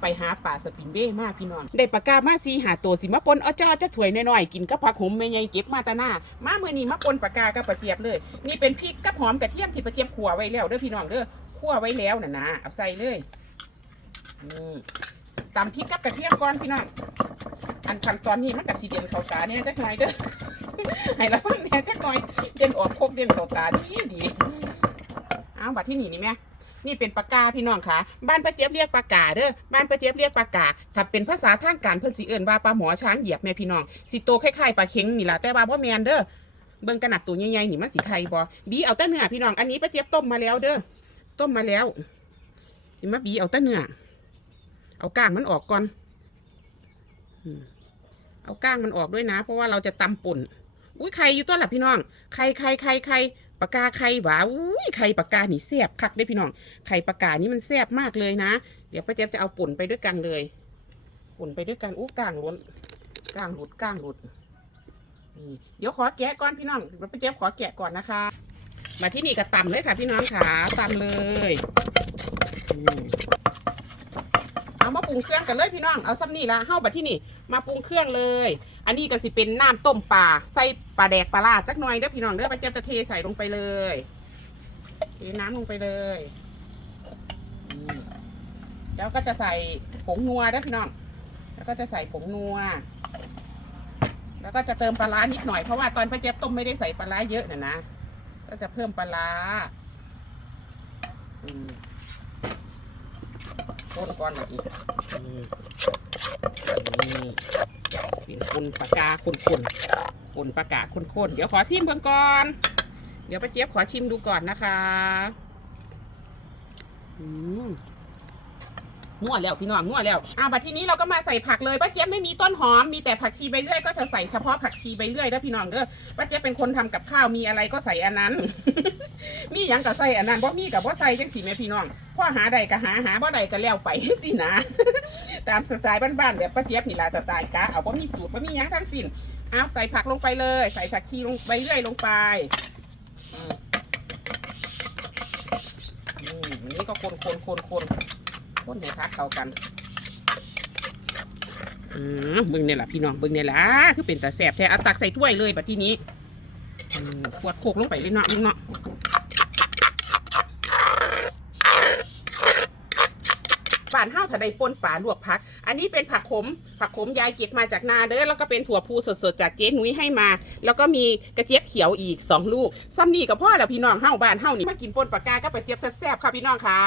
ไปหาป่าสปินเบ้มาพี่น้อง ได้ปากกามาสีหาตัวสิมาปนเอาจ้อจะถวยน้อยๆกินกับผักหอมแม่ใหญ่เก็บมาตาหน้ามาเมื่อนี้มาปนปากกากับปลาเจี๊ยบเลย นี่เป็นพริกกับหอมกระเทียมที่ปลาเจี๊ยบขั่วไว้แล้วเด้อพี่น้องเด้อขั่วไว้แล้วน่ะนะเอาใส่เลยนี่ตำพริกกับกระเทียมก่อนพี่น้องอันขั้นตอนนี้มันกับสีเด่นเขาตาเนี่ยจักหน่อยเด้อให้ระวังเนี่ยจักหน่อยเด่นออกโคกเด่นเขาตาดีดีเอาบัดที่นี่นี่แม่ นี่เป็นปากกาพี่น้องค่ะ บ้านป้าเจี๊ยบเรียกปากกาเด้อบ้านป้าเจี๊ยบเรียกปากกาถ้าเป็นภาษาทางการเพิ่นสิเอิ้นว่าปลาหมอช้างเหยียบแม่พี่น้องสิโตคล้ายๆปลาเข็งนี่ล่ะแต่ว่าบ่แม่นเด้อเบิ่งกระหนักตัวใหญ่ๆนี่มันสิไข่บ่บีเอาแต่เนื้อพี่น้องอันนี้ป้าเจี๊ยบต้มมาแล้วเด้อต้มมาแล้ว สิมาบีเอาแต่เนื้อเอาก้างมันออกก่อนเอาก้างมันออกด้วยนะ เพราะว่าเราจะตำป่นอุ้ยไข่อยู่ตัวละพี่น้องไข่ไข่ไข่ไข่ ปากกาไข่หวาอุ้ยไข่ปากกานี่แซ่บคักได้พี่น้อง ไข่ปากกานี่มันแซ่บมากเลยนะ เดี๋ยวป้าเจี๊ยบจะเอาป่นไปด้วยกันเลย ป่นไปด้วยกันอู้กลางล้นกลางหลุดกลางหลุดนี่เดี๋ยวขอแกะก่อนพี่น้องป้าเจี๊ยบขอแกะก่อนนะคะ มาที่นี่ก็ตำเลยค่ะ พี่น้องค่ะตำเลยอื ปรุงเครื่องกันเลยพี่น้องเอาซ้ำนี่ละเข้ามาที่นี่มาปรุงเครื่องเลย อันนี้ก็สิเป็นน้ำต้มปลาใส่ปลาแดกปลาลาจักหน่อยเด้อพี่น้องเด้อป้าเจี๊บจะเทใส่ลงไปเลยเทน้ำลงไปเลยแล้วก็จะใส่ผงนัวเด้อพี่น้อง แล้วก็จะใส่ผงนัว แล้วก็จะเติมปลาร้านิดหน่อยเพราะว่าตอนป้าเจี๊บต้มไม่ได้ใส่ปลาร้าเยอะน่ะนะ ก็จะเพิ่มปลาร้าอืม ตรก้อนมาอีกนี่เป็นคนปากกาคนคนคนปากกาคนคนเดี๋ยวขอชิมเบื้องก่อน เดี๋ยวป้าเจี๊ยบขอชิมดูก่อนนะคะ อืม นัวแล้วพี่น้องนัวแล้วอ่าบัดทีนี้เราก็มาใส่ผักเลยป้าเจี๊ยบไม่มีต้นหอมมีแต่ผักชีใบเลื่อยก็จะใส่เฉพาะผักชีใบเลื่อยเด้อพี่น้องเด้อป้าเจี๊ยบเป็นคนทำกับข้าวมีอะไรก็ใส่อันนั้น มีหยังก็ใส่อันนั้นบ่มีกับบ่ใส่จังสีแม่พี่น้องพ่อหาใดก็หาหาบ่ใดก็แล้วไปสินะ ตามสไตล์บ้านๆแบบป้าเจี๊ยบนี่ล่ะสไตล์กะเอาบ่มีสูตรบ่มีหยังทั้งสิ้นเอาใส่ผักลงไปเลย ใส่ผักชีลงไปเรื่อยลงไปอืมนนี้ก็คนคนคนคน คนให้พักเข้ากันอืมเบิ่งเนี่ยล่ะพี่น้องเบิ่งเนี่ยล่ะคือเป็นตาแสบแท้เอาตักใส่ถ้วยเลยบัดทีนี้ขวดโคกลงไปเลยเนาะลุงเนาะป่านห้าวถ้าได้ป่นป่าลวกผัก อันนี้เป็นผักขม ผักขมยายเก็บมาจากนาเด้อ แล้วก็เป็นถั่วพูสดๆจากเจ๊นุ้ยให้มา แล้วก็มีกระเจี๊ยบเขียวอีก2ลูกซ้ำนี่กับพ่อแล้วพี่น้องห้าวบ้านห้าวนี่มากินป่นปากกากับกระเจี๊ยบแซ่บๆค่ะพี่น้องค่ะ